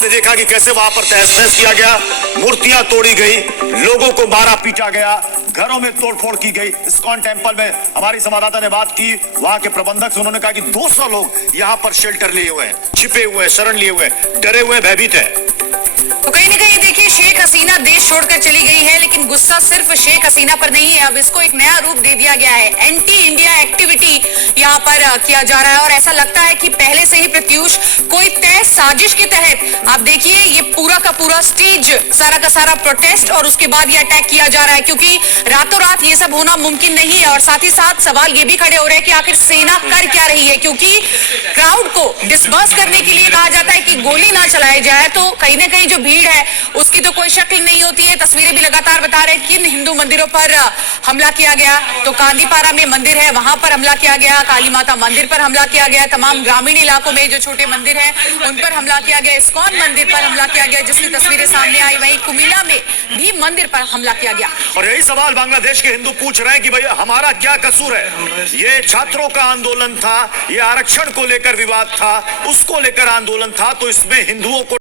आपने देखा कि कैसे वहां पर तहस नहस किया गया, मूर्तियां तोड़ी गई, लोगों को मारा पीटा गया, घरों में तोड़फोड़ की गई। इस्कॉन टेंपल में हमारी संवाददाता ने बात की वहां के प्रबंधक से, उन्होंने कहा कि 200 लोग यहां पर शेल्टर लिए हुए हैं, छिपे हुए हैं, शरण लिए हुए हैं, डरे हुए, भयभीत है। तो कहीं ना कहीं देखिए शेख हसीना देश छोड़कर चली गई है, लेकिन गुस्सा सिर्फ शेख हसीना पर नहीं है, अब इसको एक नया रूप दे दिया गया है। एंटी इंडिया एक्टिविटी यहाँ पर किया जा रहा है और ऐसा लगता है कि पहले से ही प्रत्युष कोई तय साजिश के तहत आप देखिए ये पूरा का पूरा स्टेज, सारा का सारा प्रोटेस्ट और उसके बाद ये अटैक किया जा रहा है, क्योंकि रातों रात ये सब होना मुमकिन नहीं है। और साथ ही साथ सवाल ये भी खड़े हो रहे हैं कि आखिर सेना कर क्या रही है, क्योंकि क्राउड को डिस्पर्स करने के लिए कहा जाता है कि गोली ना चलाई जाए, तो कहीं ना कहीं जो भीड़ है उसकी तो कोई शक्ल नहीं होती है। तस्वीरें भी लगातार बता रहे हैं किन हिंदू मंदिरों पर हमला किया गया। तो कांदीपारा में मंदिर है, वहां पर हमला किया गया, काली माता मंदिर पर हमला किया गया, तमाम ग्रामीण इलाकों में जो छोटे मंदिर हैं उन पर हमला किया गया, इस्कॉन मंदिर पर हमला किया गया जिसकी तस्वीरें सामने आई। वहीं कुमिल्ला में भी मंदिर पर हमला किया गया। और यही सवाल बांग्लादेश के हिंदू पूछ रहे हैं कि भाई हमारा क्या कसूर है? ये छात्रों का आंदोलन था, ये आरक्षण को लेकर विवाद था, उसको लेकर आंदोलन था, तो इसमें हिंदुओं को